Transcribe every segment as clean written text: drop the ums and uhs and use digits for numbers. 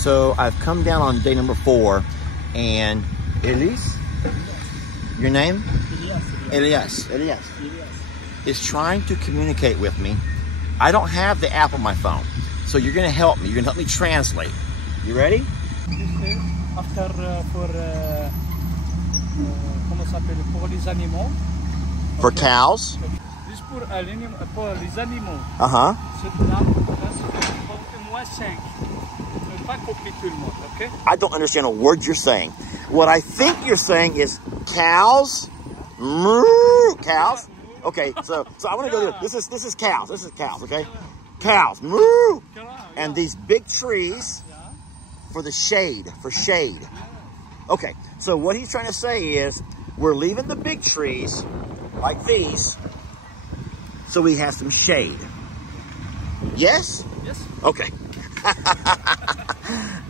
So I've come down on day number 4, and Elise, your name? Elias is trying to communicate with me. I don't have the app on my phone, so you're gonna help me. You're gonna help me translate. You ready? After comment ça s'appelle, pour les animaux. For cows. Juste pour les animaux. Uh-huh. Cette lampe, là, c'est pour -5. Ne pas copier tout le monde, okay? I don't understand a word you're saying. What I think you're saying is cows. Moo, cows. Okay, so I want to go there. This is cows. This is cows, okay? Cows. Moo. And these big trees for the shade, for shade. Okay, so what he's trying to say is we're leaving the big trees like these so we have some shade. Yes? Yes. Okay.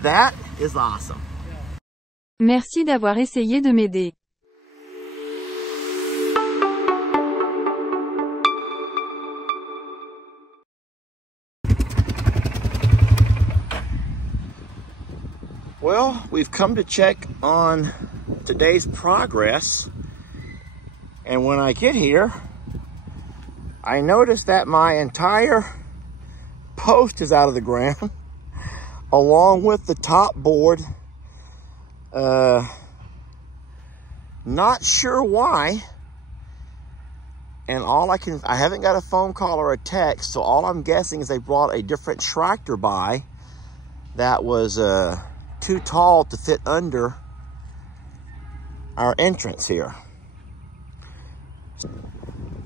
That is awesome. Merci d'avoir essayé de m'aider. Well, we've come to check on today's progress, and when I get here, I notice that my entire post is out of the ground, along with the top board. Not sure why, and I haven't got a phone call or a text, so all I'm guessing is they brought a different tractor by that was too tall to fit under our entrance here.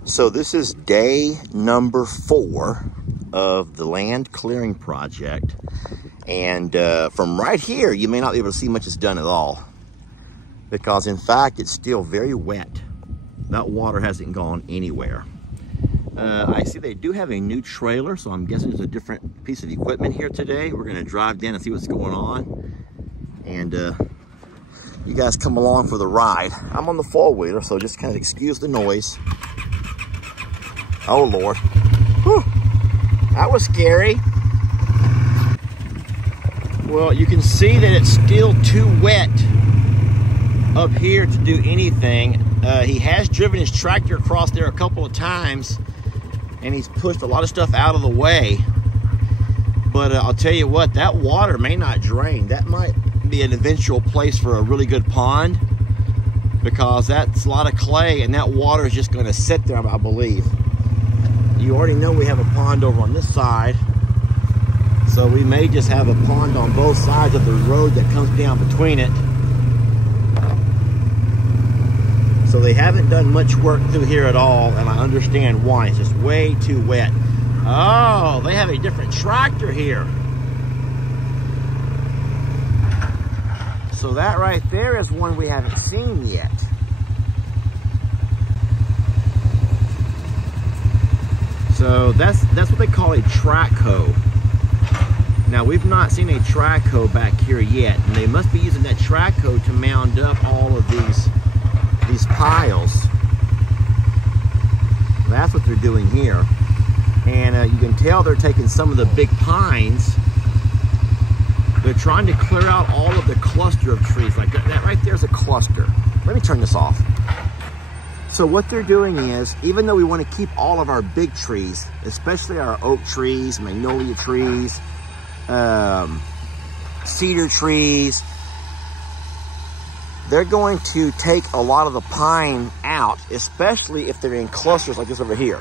So this is day number 4 of the land clearing project, and from right here you may not be able to see much is done at all, because in fact it's still very wet. That water hasn't gone anywhere. I see they do have a new trailer, so I'm guessing there's a different piece of equipment here today. We're going to drive down and see what's going on, and you guys come along for the ride. I'm on the 4-wheeler, so just kind of excuse the noise. Oh Lord. Whew. That was scary. Well, you can see that it's still too wet up here to do anything. He has driven his tractor across there a couple of times, and he's pushed a lot of stuff out of the way. But I'll tell you what, that water may not drain. That might be an eventual place for a really good pond, because that's a lot of clay, and that water is just going to sit there, I believe. You already know we have a pond over on this side, so we may just have a pond on both sides of the road that comes down between it. So they haven't done much work through here at all, and I understand why. It's just way too wet. Oh, they have a different tractor here. So that right there is one we haven't seen yet. So that's what they call a track hoe. Now we've not seen a track hoe back here yet, and they must be using that track hoe to mound up all of these piles. That's what they're doing here, and you can tell they're taking some of the big pines. They're trying to clear out all of the cluster of trees. Like that right there's a cluster. Let me turn this off. So what they're doing is, even though we want to keep all of our big trees, especially our oak trees, magnolia trees, cedar trees, they're going to take a lot of the pine out, especially if they're in clusters like this over here.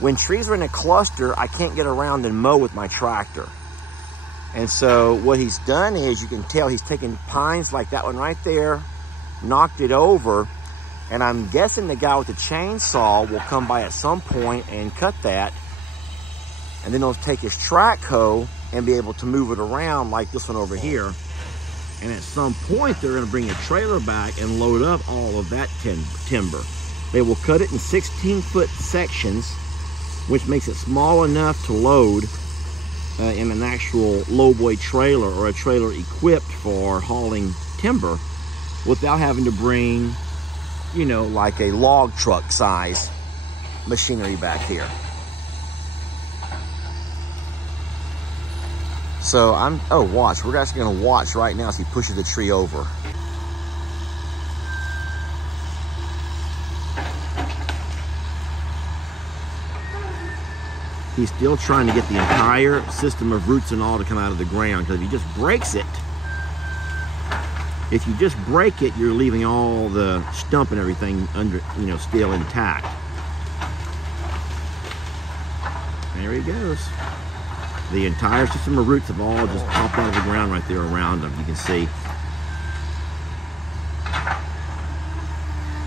When trees are in a cluster, I can't get around and mow with my tractor. And so what he's done is, you can tell he's taken pines like that one right there, knocked it over, and I'm guessing the guy with the chainsaw will come by at some point and cut that, and then he'll take his track hoe and be able to move it around like this one over here. And at some point, they're going to bring a trailer back and load up all of that timber. They will cut it in 16-foot sections, which makes it small enough to load in an actual lowboy trailer, or a trailer equipped for hauling timber, without having to bring, you know, like a log truck size machinery back here. So watch. We're actually gonna watch right now as he pushes the tree over. He's still trying to get the entire system of roots and all to come out of the ground, because if he just breaks it, you're leaving all the stump and everything under, still intact. There he goes. The entire system of roots have all just popped out of the ground right there around him. You can see.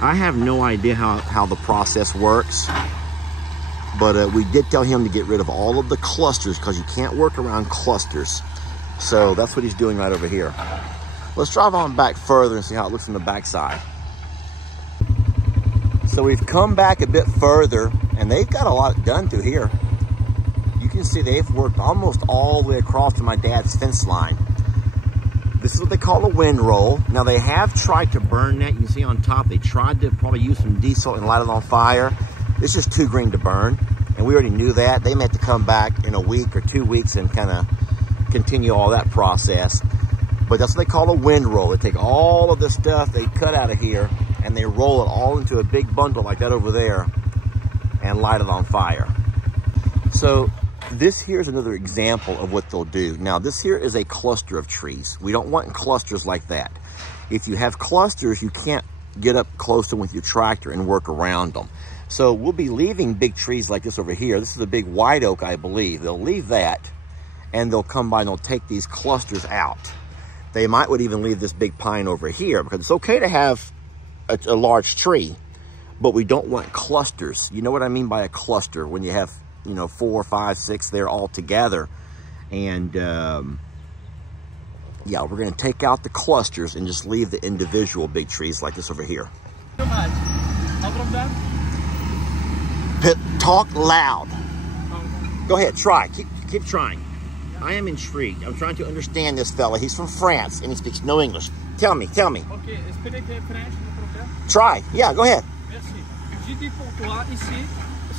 I have no idea how the process works. But we did tell him to get rid of all of the clusters, because you can't work around clusters. So that's what he's doing right over here. Let's drive on back further and see how it looks on the backside. So we've come back a bit further, and they've got a lot done through here. You can see they've worked almost all the way across to my dad's fence line. This is what they call a windrow. Now they have tried to burn that. You can see on top, they tried to probably use some diesel and light it on fire. It's just too green to burn, and we already knew that. They meant to come back in a week or 2 weeks and kind of continue all that process. But that's what they call a windrow. They take all of this stuff they cut out of here, and they roll it all into a big bundle like that over there and light it on fire. So this here is another example of what they'll do. Now this here is a cluster of trees. We don't want clusters like that. If you have clusters, you can't get up close to them with your tractor and work around them. So we'll be leaving big trees like this over here. This is a big white oak, I believe. They'll leave that, and they'll come by and they'll take these clusters out. They would even leave this big pine over here, because it's okay to have a large tree, but we don't want clusters. You know what I mean by a cluster? When you have, 4, 5, 6 there all together. And yeah, we're gonna take out the clusters and just leave the individual big trees like this over here. Talk loud. Go ahead, try. Keep trying. I am intrigued. I'm trying to understand this fella. He's from France and he speaks no English. Tell me. Ok, explique French, no problème. Try. Yeah, go ahead. Merci. J'ai dit pour toi, ici,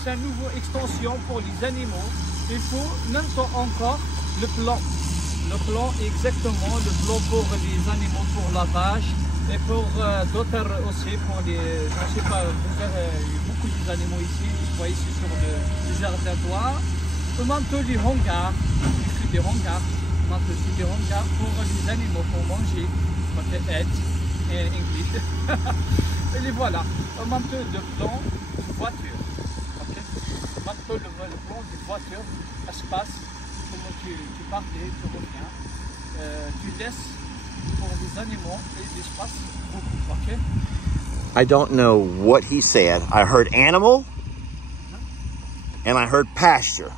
c'est une nouvelle extension pour les animaux. Il faut même pas encore le plan. Le plan est exactement le plan pour les animaux, pour la vache et pour d'autres aussi, pour les, je ne sais pas, beaucoup d'animaux ici. Vous voyez ici sur le jardin. On manteau du hangar, des hangars, on manteau des hangars pour les animaux, pour manger, peut-être en anglais. Et les voilà, on manteau de plan de voiture. Okay? Manteau de plan de voiture, espace, comment tu parlais, tu reviens, tu laisses pour les animaux et l'espace beaucoup, ok? I don't know what he said. I heard animal and I heard pasture.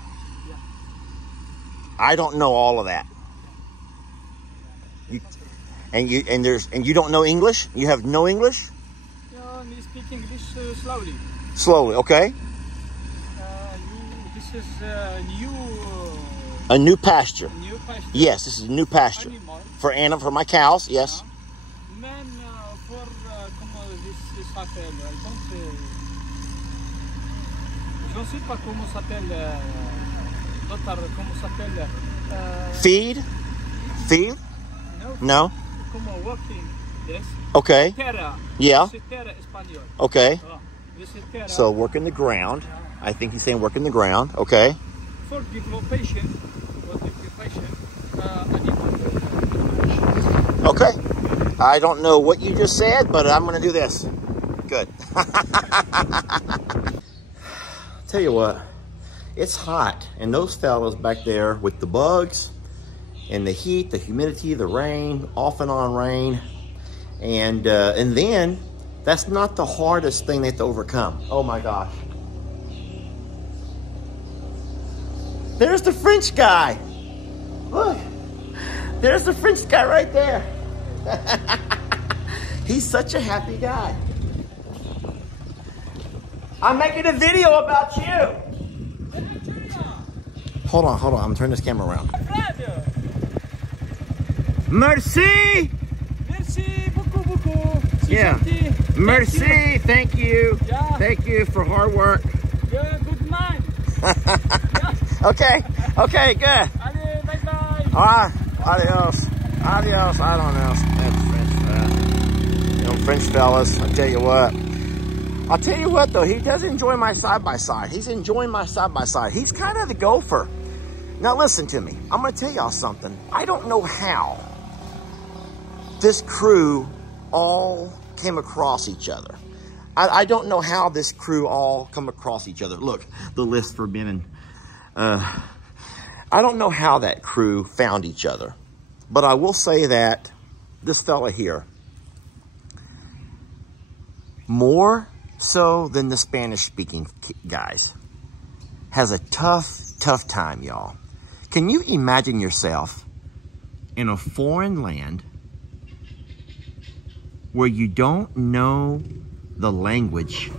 I don't know all of that. And you don't know English? You have no English? Yeah, I speak English slowly. Slowly, okay. This is a new pasture. New pasture. Yes, this is a new pasture. Animal. For my cows, yes. Men for comment ça s'appelle? Je ne sais pas comment s'appelle. Comment s'appelle? Feed? Feed? No. Como working. Yes. Okay. Terra. Yeah. Terra español. Okay. This is terra. So work in the ground. I think he's saying work in the ground. Okay. For developation. Okay. I don't know what you just said, but I'm going to do this. Good. Tell you what, it's hot, and those fellas back there with the bugs and the heat, the humidity, the rain, off and on rain, and then that's not the hardest thing they have to overcome. Oh my gosh. There's the French guy. Look, there's the French guy right there. He's such a happy guy. I'm making a video about you. Hold on. I'm gonna turn this camera around. Merci. Merci beaucoup. Yeah. Merci. Thank you. Yeah. Thank you for hard work. Good man. Okay, good. Allez, bye bye. right, adios. Adios, I don't know. Them French fellas, I'll tell you what though, he does enjoy my side-by-side. He's enjoying my side-by-side. He's kind of the gopher. Now listen to me, I'm gonna tell y'all something. I don't know how this crew all came across each other. I don't know how this crew all come across each other. Look, the list for Ben and, I don't know how that crew found each other, but I will say that this fella here, more so than the Spanish-speaking guys, has a tough time, y'all. Can you imagine yourself in a foreign land where you don't know the language?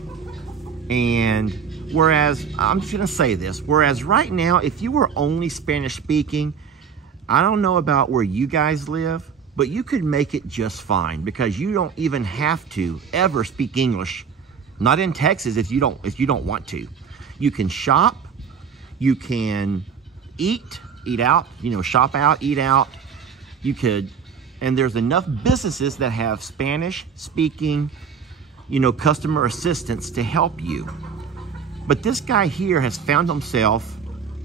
And whereas, I'm just gonna say this, whereas right now, if you were only Spanish speaking, I don't know about where you guys live, but you could make it just fine because you don't even have to ever speak English. Not in Texas if you don't want to. You can shop, you can eat out, you know, shop out, eat out. You could, and there's enough businesses that have Spanish speaking, you know, customer assistance to help you. But this guy here has found himself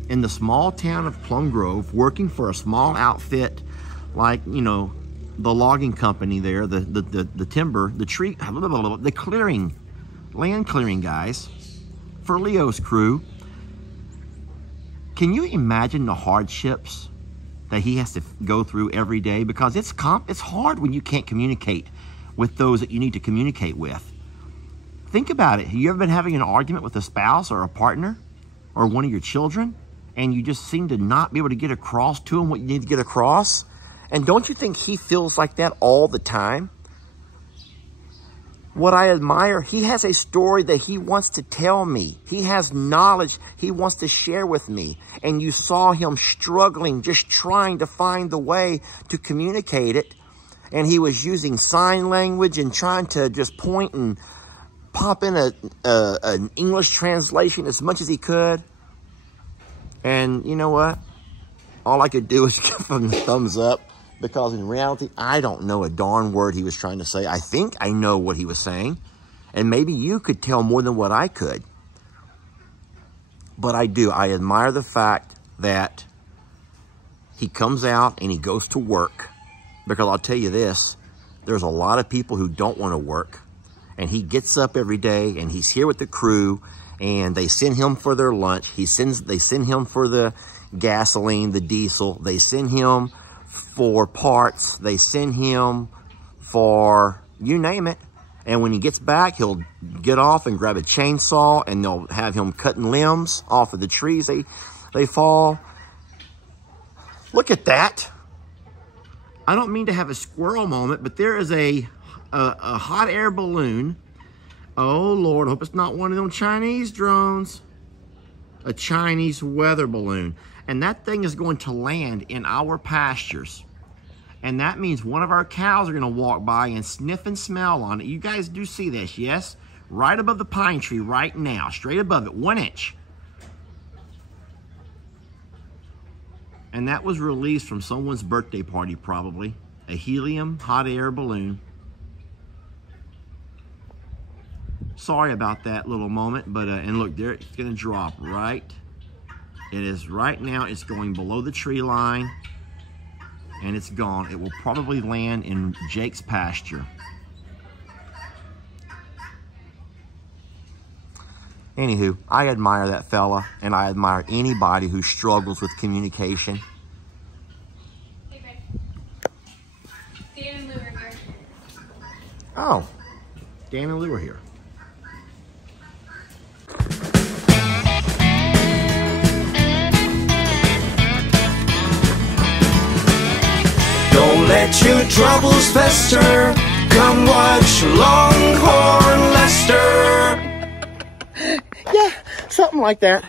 in the small town of Plum Grove working for a small outfit like, you know, the logging company there, the timber, the tree, the clearing, land clearing guys for Leo's crew. Can you imagine the hardships that he has to go through every day? Because it's hard when you can't communicate with those that you need to communicate with. Think about it. Have you ever been having an argument with a spouse or a partner or one of your children, and you just seem to not be able to get across to them what you need to get across? And don't you think he feels like that all the time? What I admire, he has a story that he wants to tell me. He has knowledge he wants to share with me. And you saw him struggling, just trying to find the way to communicate it. And he was using sign language and trying to just point and pop in an English translation as much as he could. And you know what? All I could do was give him the thumbs up, because in reality, I don't know a darn word he was trying to say. I think I know what he was saying, and maybe you could tell more than what I could. But I do. I admire the fact that he comes out and he goes to work, because I'll tell you this, there's a lot of people who don't want to work, and he gets up every day and he's here with the crew, and they send him for their lunch. They send him for the gasoline, the diesel. They send him for parts. They send him for, you name it. And when he gets back, he'll get off and grab a chainsaw, and they'll have him cutting limbs off of the trees they fall. Look at that. I don't mean to have a squirrel moment, but there is a hot air balloon. Oh Lord, I hope it's not one of them Chinese drones. A Chinese weather balloon. And that thing is going to land in our pastures. And that means one of our cows are going to walk by and sniff and smell on it. You guys do see this, yes? Right above the pine tree right now. Straight above it, 1 inch. And that was released from someone's birthday party, probably. A helium hot air balloon. Sorry about that little moment, but, and look, there it's going to drop right. It is right now, it's going below the tree line, and it's gone. It will probably land in Jake's pasture. Anywho, I admire that fella, and I admire anybody who struggles with communication. Hey, babe. Dan and Lou are here. Oh, Dan and Lou are here. Don't let your troubles fester. Come watch Longhorn Lester. Yeah, something like that.